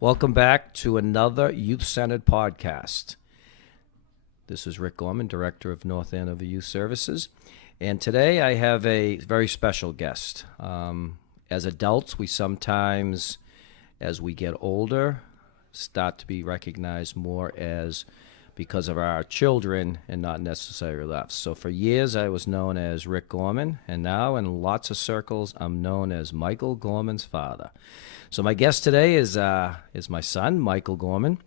Welcome back to another youth-centered podcast. This is Rick Gorman, Director of North Andover Youth Services, and today I have a very special guest. As adults, we sometimes, as we get older, start to be recognized more as because of our children and not necessarily us. So for years I was known as Rick Gorman, and now in lots of circles I'm known as Michael Gorman's father. So my guest today is my son, Michael Gorman,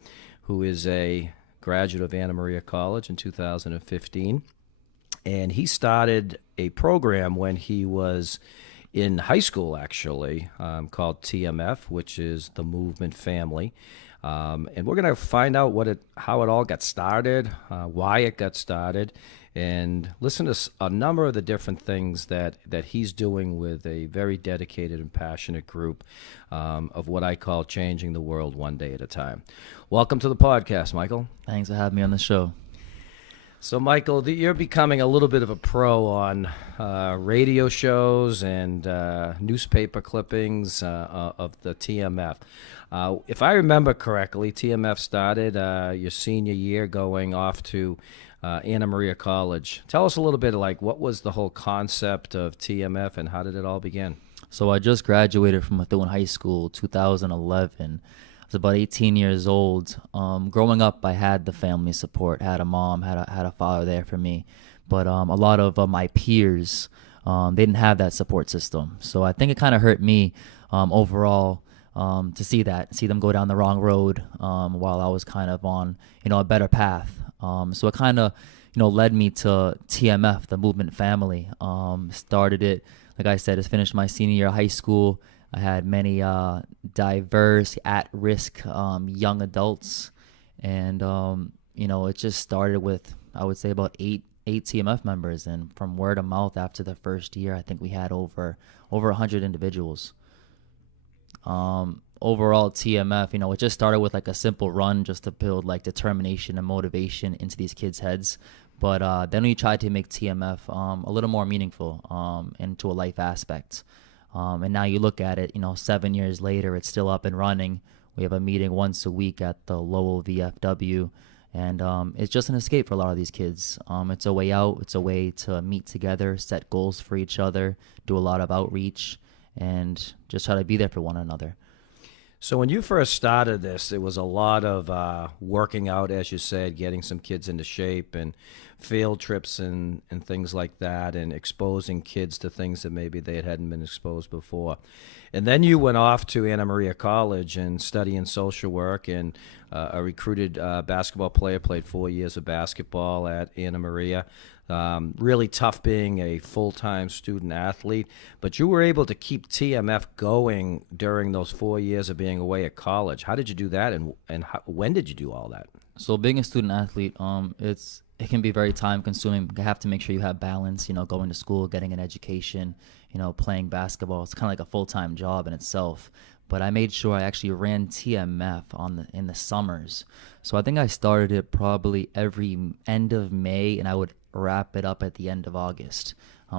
who is a graduate of Anna Maria College in 2015. And he started a program when he was in high school, actually, called TMF, which is the Movement Family. And we're going to find out how it all got started, why it got started, and listen to a number of the different things that he's doing with a very dedicated and passionate group of what I call changing the world one day at a time. Welcome to the podcast, Michael. Thanks for having me on the show. So, Michael, you're becoming a little bit of a pro on radio shows and newspaper clippings of the TMF. If I remember correctly, TMF started your senior year going off to Anna Maria College. Tell us a little bit, what was the whole concept of TMF and how did it all begin? So I just graduated from Methuen High School, 2011. I was about 18 years old. Growing up, I had the family support, had a mom, had a father there for me. But a lot of my peers, they didn't have that support system. So I think it kind of hurt me overall to see them go down the wrong road while I was kind of on, a better path. So it kind of, led me to TMF, the Movement Family. Started it, like I said, just finished my senior year of high school. I had many diverse, at-risk young adults, and it just started with, I would say, about eight TMF members, and from word of mouth after the first year, I think we had over 100 individuals. Overall, TMF, it just started with a simple run just to build determination and motivation into these kids' heads. But then we tried to make TMF a little more meaningful into a life aspect. And now you look at it, 7 years later, it's still up and running. We have a meeting once a week at the Lowell VFW, and it's just an escape for a lot of these kids. It's a way out. It's a way to meet together, set goals for each other, do a lot of outreach, and just try to be there for one another. So when you first started this, it was a lot of working out, as you said, getting some kids into shape and field trips and things like that, and exposing kids to things that maybe they hadn't been exposed before. And then you went off to Anna Maria College and studying social work, and a recruited basketball player, played 4 years of basketball at Anna Maria. Really tough being a full-time student athlete, but you were able to keep TMF going during those 4 years of being away at college. How did you do that, and when did you do all that? So being a student athlete, it can be very time-consuming. You have to make sure you have balance, going to school, getting an education, playing basketball. It's kind of like a full-time job in itself. But I made sure I actually ran TMF in the summers. So I think I started it probably every end of May, and I would wrap it up at the end of August.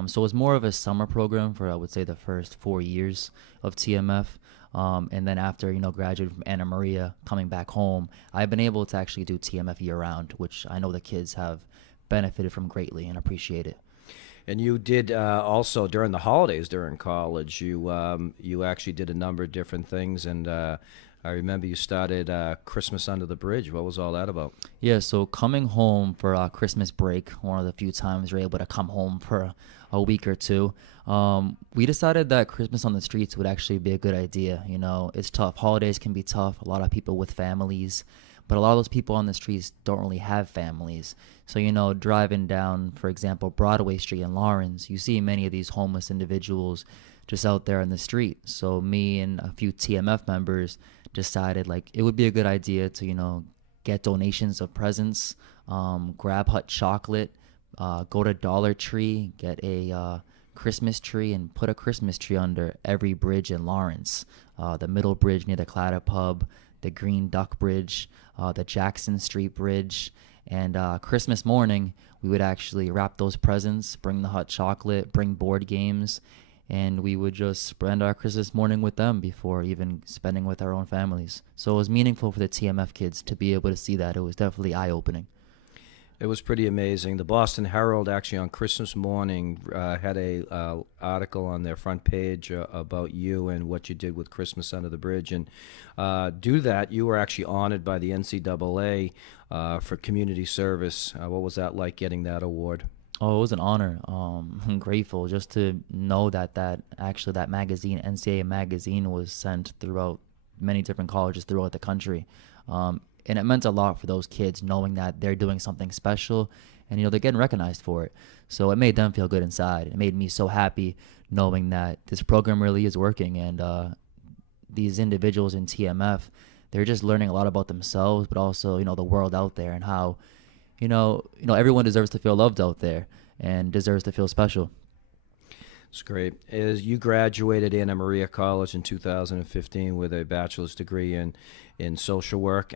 So it was more of a summer program for, I would say, the first 4 years of TMF. And then after, graduating from Anna Maria, coming back home, I've been able to actually do TMF year-round, which I know the kids have benefited from greatly and appreciate it. And you did also during the holidays during college. You actually did a number of different things, and I remember you started Christmas Under the Bridge. What was all that about? Yeah, so coming home for Christmas break, one of the few times we're able to come home for a week or two, we decided that Christmas on the streets would actually be a good idea. It's tough. Holidays can be tough. A lot of people with families. But a lot of those people on the streets don't really have families. So, driving down, for example, Broadway Street in Lawrence, you see many of these homeless individuals just out there in the street. So me and a few TMF members decided it would be a good idea to, get donations of presents, grab hot chocolate, go to Dollar Tree, get a Christmas tree, and put a Christmas tree under every bridge in Lawrence. The middle bridge near the Clatter Pub, the Green Duck Bridge, the Jackson Street Bridge, and Christmas morning, we would actually wrap those presents, bring the hot chocolate, bring board games, and we would just spend our Christmas morning with them before even spending with our own families. So it was meaningful for the TMF kids to be able to see that. It was definitely eye-opening. It was pretty amazing. The Boston Herald actually on Christmas morning had a article on their front page about you and what you did with Christmas Under the Bridge. And due to that, you were actually honored by the NCAA for community service. What was that like, getting that award? Oh, it was an honor. I'm grateful just to know that that magazine, NCAA magazine, was sent throughout many different colleges throughout the country. And it meant a lot for those kids knowing that they're doing something special and, they're getting recognized for it. So it made them feel good inside. It made me so happy knowing that this program really is working, and these individuals in TMF, they're just learning a lot about themselves, but also, the world out there, and how, everyone deserves to feel loved out there and deserves to feel special. It's great. As you graduated Anna Maria College in 2015 with a bachelor's degree in social work,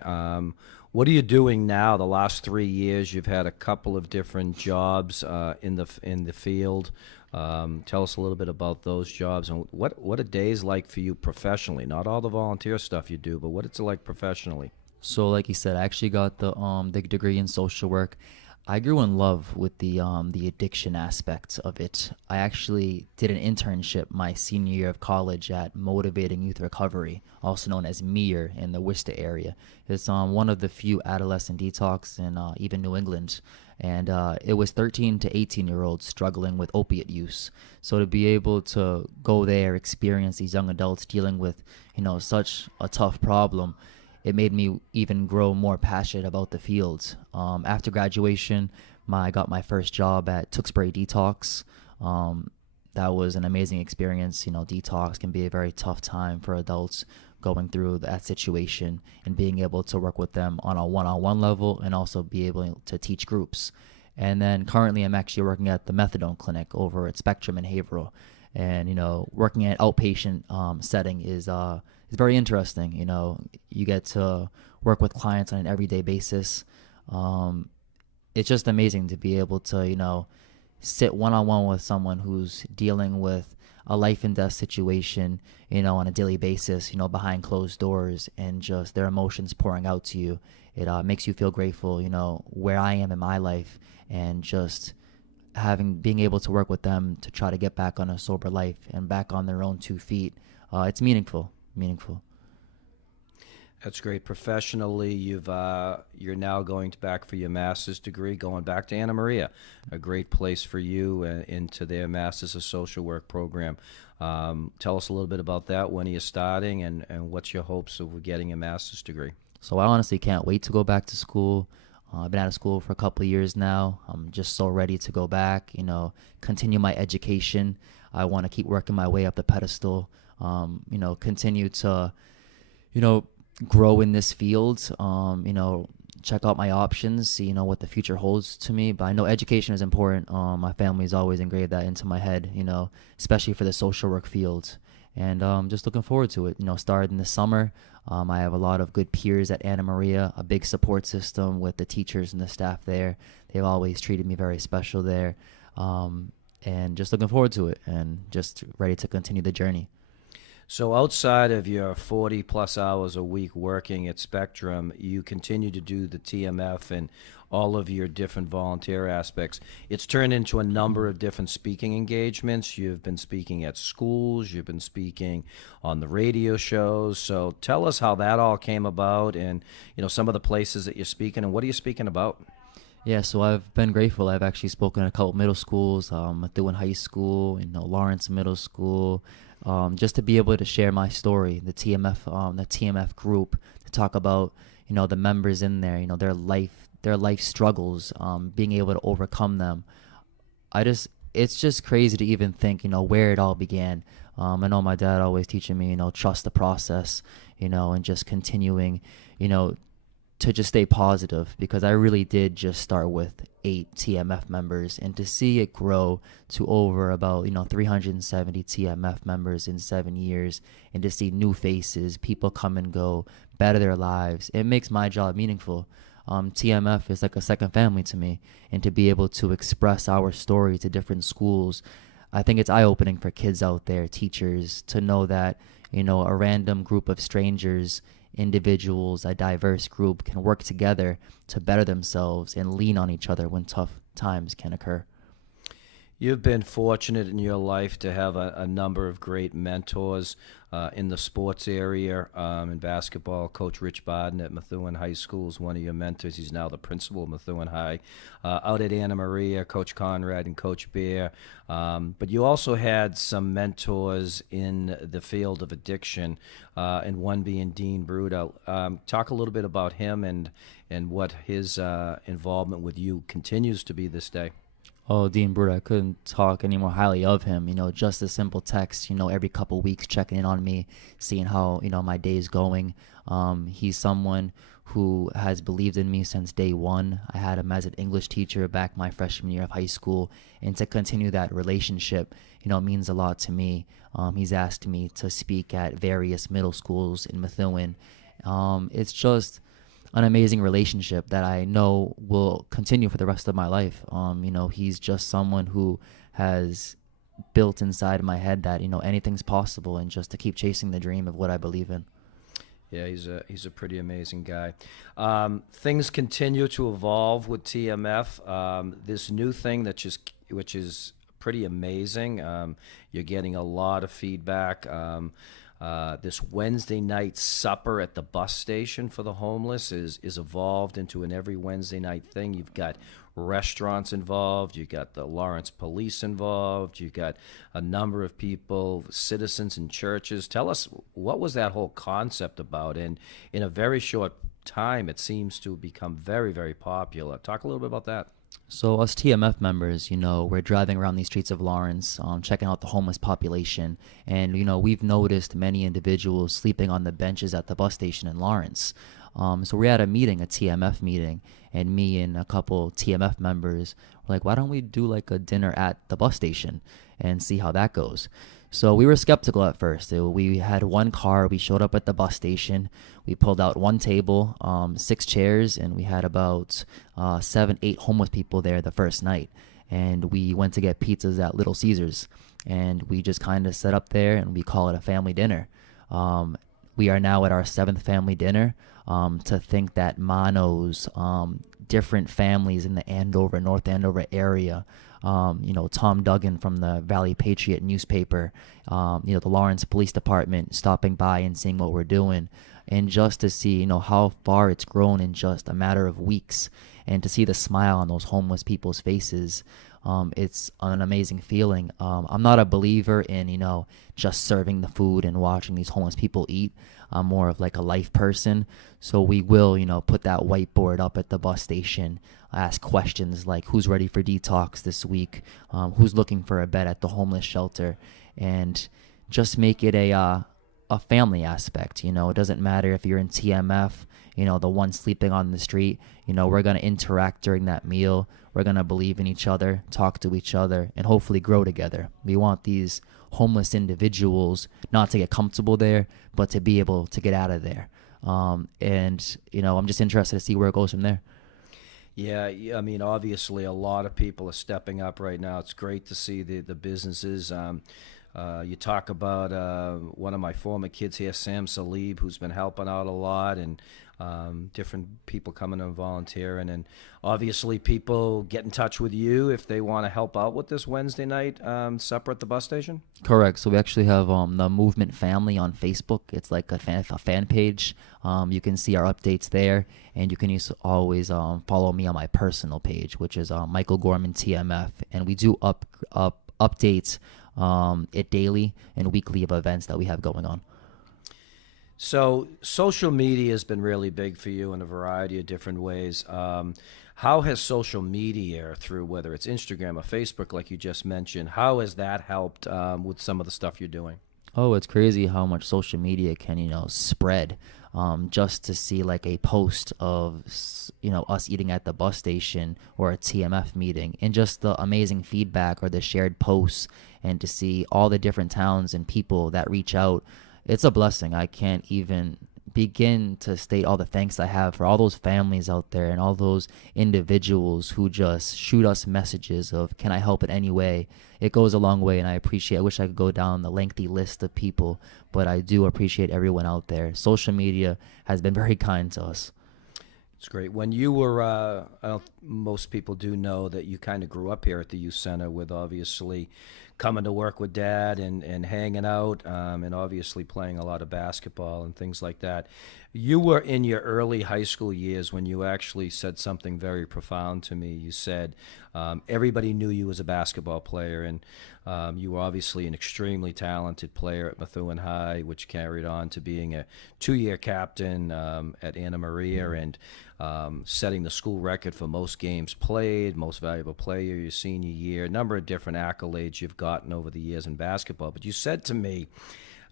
what are you doing now? The last 3 years, you've had a couple of different jobs in the field. Tell us a little bit about those jobs and what a day's like for you professionally. Not all the volunteer stuff you do, but what it's like professionally. So, like you said, I actually got the degree in social work. I grew in love with the addiction aspect of it. I actually did an internship my senior year of college at Motivating Youth Recovery, also known as MEAR, in the Worcester area. It's one of the few adolescent detox in even New England, and it was 13 to 18-year-olds struggling with opiate use. So to be able to go there, experience these young adults dealing with, such a tough problem, it made me even grow more passionate about the field. After graduation, I got my first job at Tewksbury Detox. That was an amazing experience. Detox can be a very tough time for adults going through that situation, and being able to work with them on a one-on-one level and also be able to teach groups. And then currently I'm actually working at the methadone clinic over at Spectrum in Haverhill. And, working at outpatient setting is very interesting. You get to work with clients on an everyday basis. It's just amazing to be able to, sit one-on-one with someone who's dealing with a life and death situation, on a daily basis, behind closed doors, and just their emotions pouring out to you. It makes you feel grateful, where I am in my life, and just being able to work with them to try to get back on a sober life and back on their own 2 feet. It's meaningful. That's great. Professionally, you're now going back for your master's degree, going back to Anna Maria, a great place for you into their Masters of Social Work program. Tell us a little bit about that. When are you starting, and what's your hopes of getting a master's degree? So I honestly can't wait to go back to school. I've been out of school for a couple of years now. I'm just so ready to go back, continue my education. I want to keep working my way up the pedestal, continue to, grow in this field, check out my options, see, what the future holds to me. But I know education is important. My family's always engraved that into my head, especially for the social work field. And just looking forward to it, starting this summer. I have a lot of good peers at Anna Maria, a big support system with the teachers and the staff there. They've always treated me very special there. And just looking forward to it, and just ready to continue the journey. So outside of your 40-plus hours a week working at Spectrum, you continue to do the TMF and all of your different volunteer aspects. It's turned into a number of different speaking engagements. You've been speaking at schools. You've been speaking on the radio shows. So tell us how that all came about, and some of the places that you're speaking, and what are you speaking about? Yeah, so I've been grateful. I've actually spoken at a couple middle schools, Methuen High School, Lawrence Middle School, just to be able to share my story, the TMF group, to talk about, the members in there, their life struggles, being able to overcome them. It's just crazy to even think, where it all began. I know my dad always teaching me, trust the process, and just continuing, to just stay positive, because I really did just start with 8 TMF members, and to see it grow to over about 370 TMF members in 7 years, and to see new faces, people come and go, better their lives, it makes my job meaningful. TMF is like a second family to me, and to be able to express our story to different schools, I think it's eye-opening for kids out there, teachers, to know that, a random group of strangers, individuals, a diverse group can work together to better themselves and lean on each other when tough times can occur. You've been fortunate in your life to have a number of great mentors in the sports area. In basketball, Coach Rich Barden at Methuen High School is one of your mentors. He's now the principal of Methuen High. Out at Anna Maria, Coach Conrad and Coach Bear. But you also had some mentors in the field of addiction, and one being Dean Bruto. Talk a little bit about him and what his involvement with you continues to be this day. Oh, Dean Brewer, I couldn't talk any more highly of him. Just a simple text, every couple weeks checking in on me, seeing how, my day is going. He's someone who has believed in me since day one. I had him as an English teacher back my freshman year of high school. And to continue that relationship, means a lot to me. He's asked me to speak at various middle schools in Methuen. It's just an amazing relationship that I know will continue for the rest of my life. He's just someone who has built inside my head that, anything's possible, and just to keep chasing the dream of what I believe in. Yeah, he's a pretty amazing guy. Things continue to evolve with TMF. This new thing which is pretty amazing. You're getting a lot of feedback. This Wednesday night supper at the bus station for the homeless is evolved into an every Wednesday night thing. You've got restaurants involved. You've got the Lawrence Police involved. You've got a number of people, citizens and churches. Tell us, what was that whole concept about? And in a very short time, it seems to become very, very popular. Talk a little bit about that. So us TMF members, we're driving around these streets of Lawrence, checking out the homeless population. And, we've noticed many individuals sleeping on the benches at the bus station in Lawrence. So we're at a meeting, a TMF meeting, and me and a couple TMF members were like, why don't we do like a dinner at the bus station and see how that goes? So we were skeptical at first. We had one car. We showed up at the bus station. We pulled out one table, 6 chairs, and we had about 7, 8 homeless people there the first night. And we went to get pizzas at Little Caesars. And we just kind of set up there, and we call it a family dinner. We are now at our 7th family dinner. To think that Mono's, different families in the Andover, North Andover area, Tom Duggan from the Valley Patriot newspaper, the Lawrence Police Department stopping by and seeing what we're doing. And just to see, how far it's grown in just a matter of weeks, and to see the smile on those homeless people's faces, it's an amazing feeling. I'm not a believer in, just serving the food and watching these homeless people eat. I'm more of like a life person. So we will, put that whiteboard up at the bus station, ask questions like who's ready for detox this week, who's looking for a bed at the homeless shelter, and just make it a family aspect. It doesn't matter if you're in TMF, the one sleeping on the street. We're going to interact during that meal. We're going to believe in each other, talk to each other, and hopefully grow together. We want these homeless individuals not to get comfortable there, but to be able to get out of there. And I'm just interested to see where it goes from there. Yeah, I mean, obviously, a lot of people are stepping up right now. It's great to see the businesses. You talk about one of my former kids here, Sam Salib, who's been helping out a lot, and different people coming and volunteering. And obviously, people get in touch with you if they want to help out with this Wednesday night supper at the bus station? Correct. So we actually have the Movement Family on Facebook. It's like a fan page. You can see our updates there, and you can always follow me on my personal page, which is Michael Gorman TMF. And we do updates it daily and weekly of events that we have going on. So social media has been really big for you in a variety of different ways. How has social media, through whether it's Instagram or Facebook, like you just mentioned, how has that helped with some of the stuff you're doing? Oh, it's crazy how much social media can, spread. Just to see like a post of, us eating at the bus station or a TMF meeting, and just the amazing feedback or the shared posts, and to see all the different towns and people that reach out. It's a blessing. I can't even begin to state all the thanks I have for all those families out there and all those individuals who just shoot us messages of, can I help in any way? It goes a long way, and I wish I could go down the lengthy list of people, but I do appreciate everyone out there. Social media has been very kind to us. It's great. When you were, most people do know that you kind of grew up here at the youth center, with obviously coming to work with Dad and hanging out, and obviously playing a lot of basketball and things like that. You were in your early high school years when you actually said something very profound to me. You said everybody knew you as a basketball player, and you were obviously an extremely talented player at Methuen High, which carried on to being a 2-year captain at Anna Maria, and setting the school record for most games played, most valuable player your senior year, a number of different accolades you've gotten over the years in basketball. But you said to me,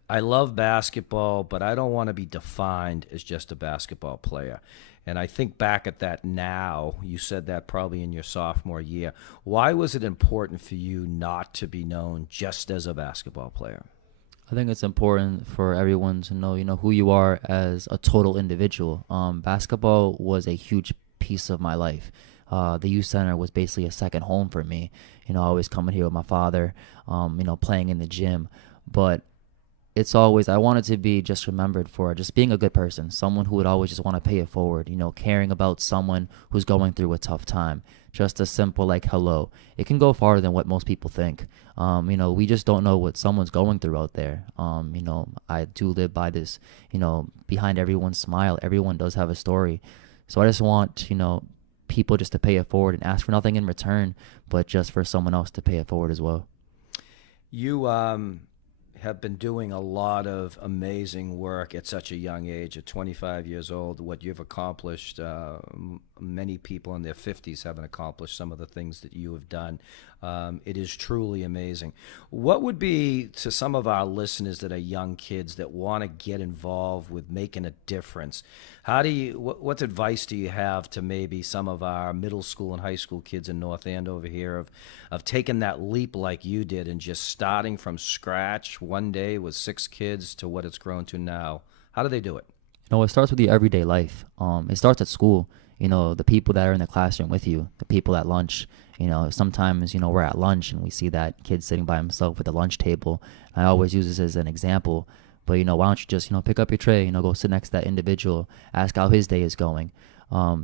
I love basketball, but I don't want to be defined as just a basketball player. And I think back at that now, you said that probably in your sophomore year. Why was it important for you not to be known just as a basketball player? I think it's important for everyone to know, who you are as a total individual. Basketball was a huge piece of my life. The youth center was basically a second home for me. Always coming here with my father, playing in the gym. But I wanted to be just remembered for just being a good person, someone who would always just want to pay it forward, caring about someone who's going through a tough time. Just a simple like hello. It can go farther than what most people think. We just don't know what someone's going through out there. I do live by this, behind everyone's smile, everyone does have a story. So I just want, people just to pay it forward and ask for nothing in return, but just for someone else to pay it forward as well. You have been doing a lot of amazing work at such a young age. At 25 years old, what you've accomplished, many people in their 50s haven't accomplished some of the things that you have done. It is truly amazing. What would be, to some of our listeners that are young kids that want to get involved with making a difference, what advice do you have to maybe some of our middle school and high school kids in North Andover here of taking that leap like you did and just starting from scratch one day with 6 kids to what it's grown to now? How do they do it? It starts with your everyday life. It starts at school. The people that are in the classroom with you, the people at lunch. Sometimes, we're at lunch and we see that kid sitting by himself at the lunch table. I always use this as an example. But, why don't you just, pick up your tray, go sit next to that individual, ask how his day is going,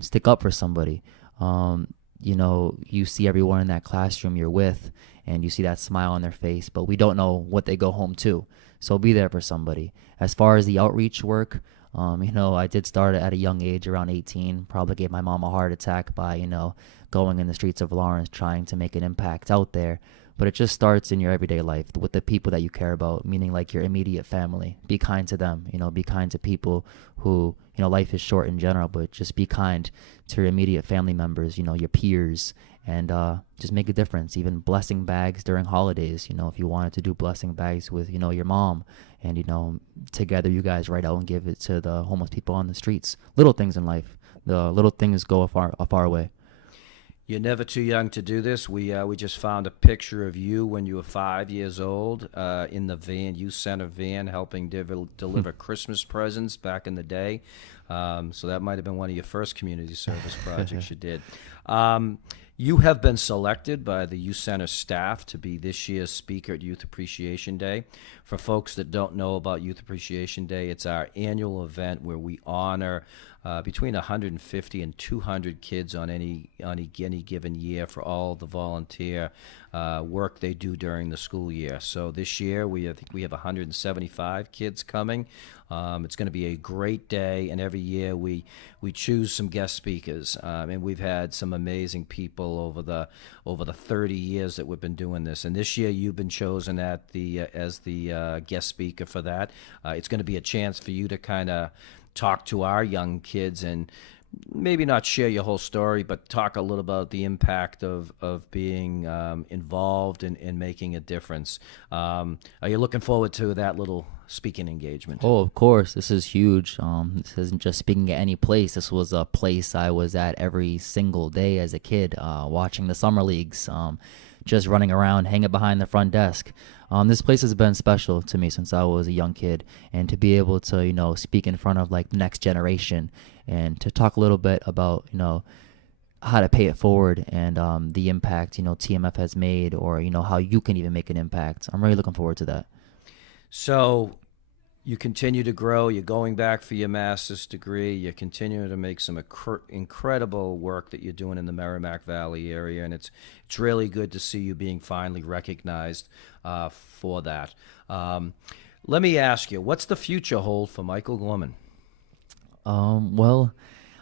stick up for somebody. You see everyone in that classroom you're with and you see that smile on their face, but we don't know what they go home to. So be there for somebody. As far as the outreach work, I did start at a young age, around 18, probably gave my mom a heart attack by, going in the streets of Lawrence, trying to make an impact out there. But it just starts in your everyday life with the people that you care about, meaning like your immediate family. Be kind to them, be kind to people who, life is short in general, but just be kind to your immediate family members, your peers, and just make a difference. Even blessing bags during holidays, if you wanted to do blessing bags with, your mom, and, together you guys write out and give it to the homeless people on the streets. Little things in life. The little things go a far way. You're never too young to do this. We just found a picture of you when you were 5 years old in the van, youth center van, helping deliver Christmas presents back in the day. So that might have been one of your first community service projects you did. You have been selected by the youth center staff to be this year's speaker at Youth Appreciation Day. For folks that don't know about Youth Appreciation Day, it's our annual event where we honor between 150 and 200 kids on any given year for all the volunteer work they do during the school year. So this year I think we have 175 kids coming. It's going to be a great day, and every year we choose some guest speakers, and we've had some amazing people over the 30 years that we've been doing this. And this year you've been chosen as the guest speaker for that. It's going to be a chance for you to kind of talk to our young kids and maybe not share your whole story, but talk a little about the impact of being involved in making a difference. Are you looking forward to that little speaking engagement? Oh, of course. This is huge. This isn't just speaking at any place. This was a place I was at every single day as a kid, watching the summer leagues, just running around, hanging behind the front desk. This place has been special to me since I was a young kid, and to be able to, speak in front of like the next generation and to talk a little bit about, how to pay it forward and the impact, TMF has made, or, how you can even make an impact. I'm really looking forward to that. So you continue to grow. You're going back for your master's degree. You're continuing to make some incredible work that you're doing in the Merrimack Valley area, and it's really good to see you being finally recognized for that. Let me ask you, what's the future hold for Michael Gorman? Well,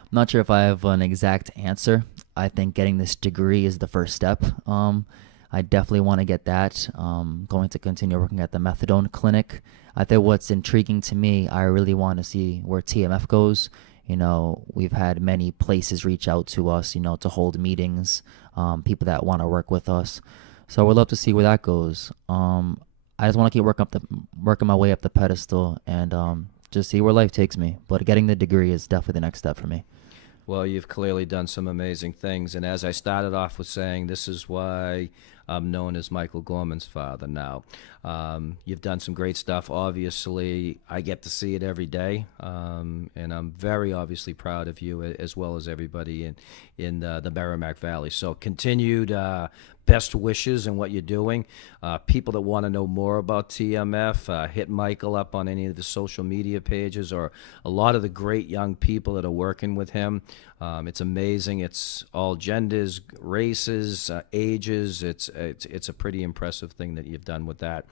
I'm not sure if I have an exact answer. I think getting this degree is the first step. I definitely want to get that. Going to continue working at the methadone clinic. I think what's intriguing to me, I really want to see where TMF goes. We've had many places reach out to us, to hold meetings, people that want to work with us. So I would love to see where that goes. I just want to keep working my way up the pedestal and just see where life takes me. But getting the degree is definitely the next step for me. Well, you've clearly done some amazing things. And as I started off with saying, this is why I'm known as Michael Gorman's father now. You've done some great stuff. Obviously, I get to see it every day. And I'm very obviously proud of you, as well as everybody in the Merrimack Valley. So continued best wishes in what you're doing. People that want to know more about TMF, hit Michael up on any of the social media pages, or a lot of the great young people that are working with him. It's amazing. It's all genders, races, ages. It's a pretty impressive thing that you've done with that.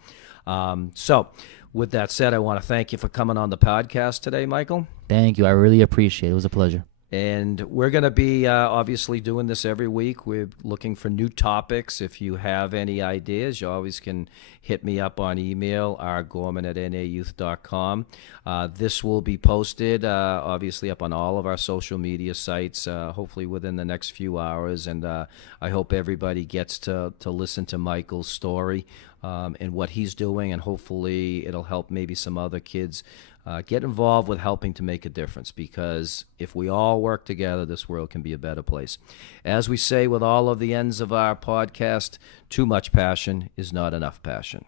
So with that said, I want to thank you for coming on the podcast today, Michael. Thank you. I really appreciate it. It was a pleasure. And we're going to be obviously doing this every week. We're looking for new topics. If you have any ideas, you always can hit me up on email, rgorman@nayouth.com. This will be posted, obviously, up on all of our social media sites, hopefully within the next few hours. And I hope everybody gets to listen to Michael's story and what he's doing, and hopefully it'll help maybe some other kids get involved with helping to make a difference, because if we all work together, this world can be a better place. As we say with all of the ends of our podcast, too much passion is not enough passion.